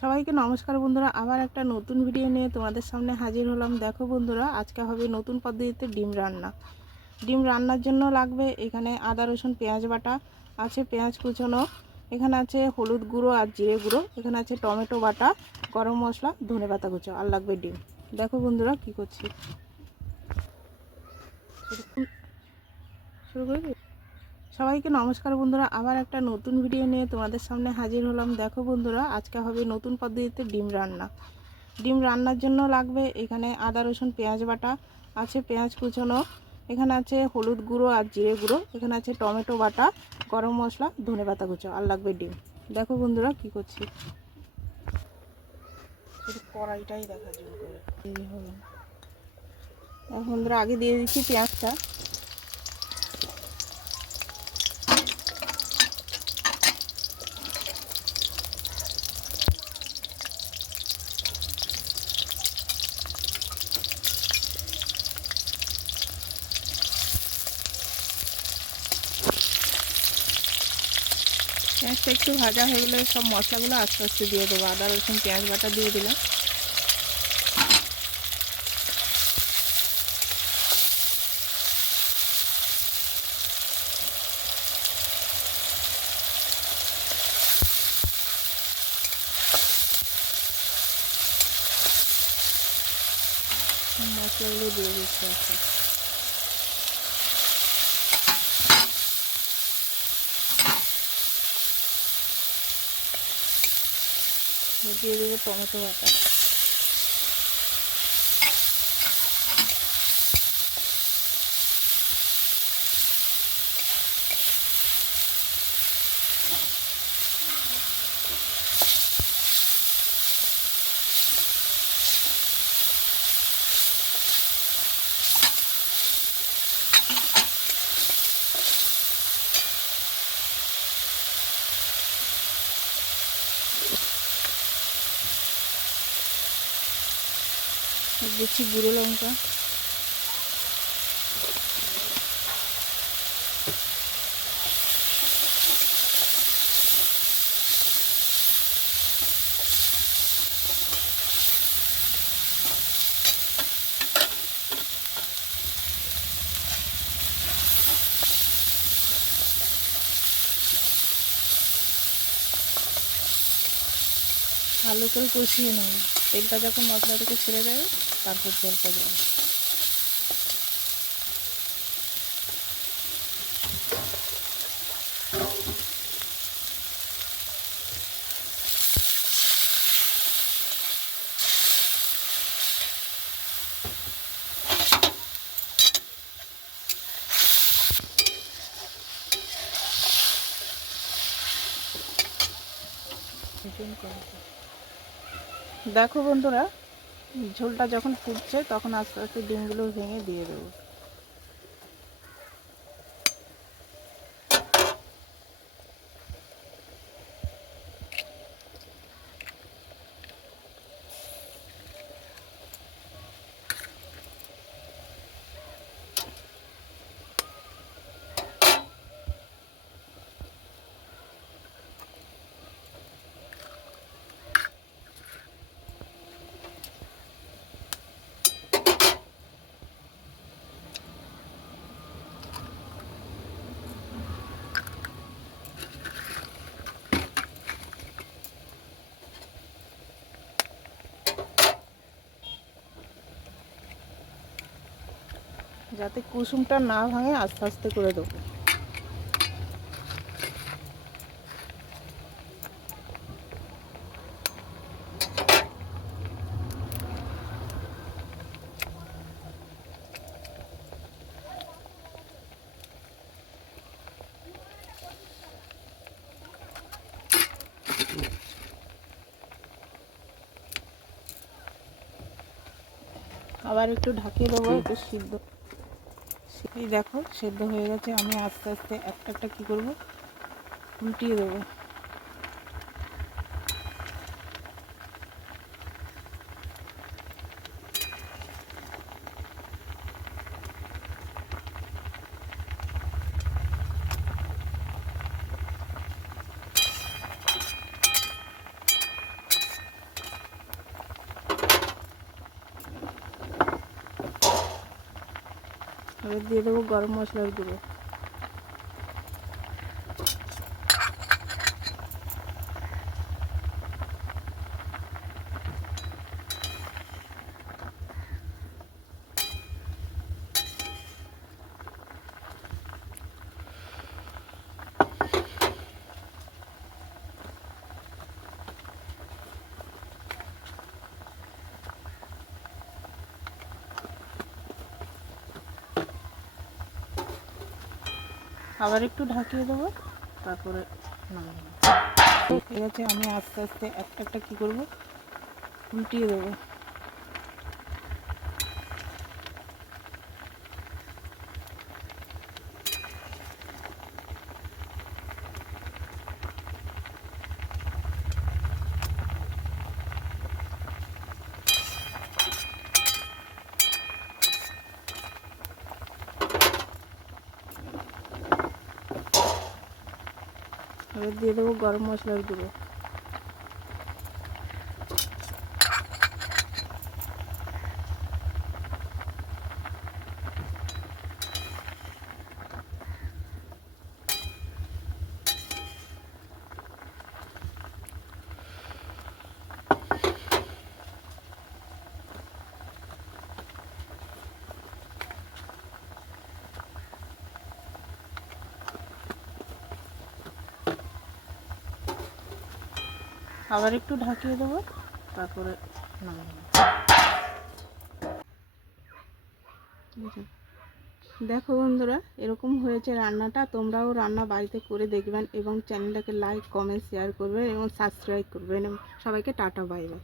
সবাইকে নমস্কার বন্ধুরা, আবার একটা নতুন ভিডিও নিয়ে তোমাদের সামনে হাজির হলাম। দেখো বন্ধুরা, আজকে হবে নতুন পদ্ধতিতে ডিম রান্না। ডিম রান্নার জন্য লাগবে এখানে আদা, রসুন, পেঁয়াজ বাটা, আছে পেঁয়াজ কুচোনো, এখানে আছে হলুদ গুঁড়ো আর জিরে গুঁড়ো, এখানে আছে টমেটো বাটা, গরম মশলা, ধনে পাতা কুচো, আর লাগবে ডিম। দেখো বন্ধুরা কি করছি। শুরু করবি সবাইকে নমস্কার বন্ধুরা, আবার একটা নতুন ভিডিও নিয়ে তোমাদের সামনে হাজির হলাম। দেখো বন্ধুরা, আজকে হবে নতুন পদ্ধতিতে ডিম রান্না। ডিম রান্নার জন্য লাগবে এখানে আদা, রসুন, পেঁয়াজ বাটা আছে, পেঁয়াজ কুচোনো। এখানে আছে হলুদ গুঁড়ো আর জিরে গুঁড়ো। এখানে আছে টমেটো বাটা, গরম মশলা, ধনে পাতা কুচো আর লাগবে ডিম। দেখো বন্ধুরা কি করছি। কড়াইটাই দেখা যাবে হবে বন্ধুরা আগে দিয়ে দিচ্ছি পেঁয়াজটা। পেঁয়াজটা একটু ভাজা হয়ে গেলে সব মশলাগুলো আস্তে আস্তে দিয়ে দেবো। আদা, রসুন, পেঁয়াজ বাটা দিয়ে দিলাম। মশলাগুলো দিয়ে দিচ্ছি আস্তে আস্তে। দিয়ে দেবো দিচ্ছি গুঁড়ো লঙ্কা। ভালো করে কষিয়ে নেব। তেলটা যখন মশলা থেকে ছেড়ে দেবে তারপর জলটা দেবে দেখো বন্ধুরা ঝোলটা যখন ফুটছে তখন আস্তে আস্তে ডিমগুলো ভেঙে দিয়ে দেবো। যাতে কুসুমটা না ভাঙে আস্তে আস্তে করে দেবো। আবার একটু ঢাকিয়ে দেবো একটু সিদ্ধ। এই দেখো সেদ্ধ হয়ে গেছে। আমি আস্তে আস্তে একটা একটা কী করব? উল্টিয়ে দেবো। এবার দিয়ে দেবো গরম মশলার গুঁড়ো আবার একটু ঢাকিয়ে দেবো, তারপরে নামাবো ঠিক আছে, আমি আস্তে আস্তে একটা একটা কী করব? উল্টিয়ে দেবো। দিয়ে দেবো গরম মশলার গুঁড়ো। আবার একটু ঢাকিয়ে দেবো, তারপরে দেখো বন্ধুরা, এরকম হয়েছে রান্নাটা। তোমরাও রান্না বাড়িতে করে দেখবেন এবং চ্যানেলটাকে লাইক কমেন্ট শেয়ার করবেন এবং সাবস্ক্রাইব করবেন। এবং সবাইকে টাটা বাই বাই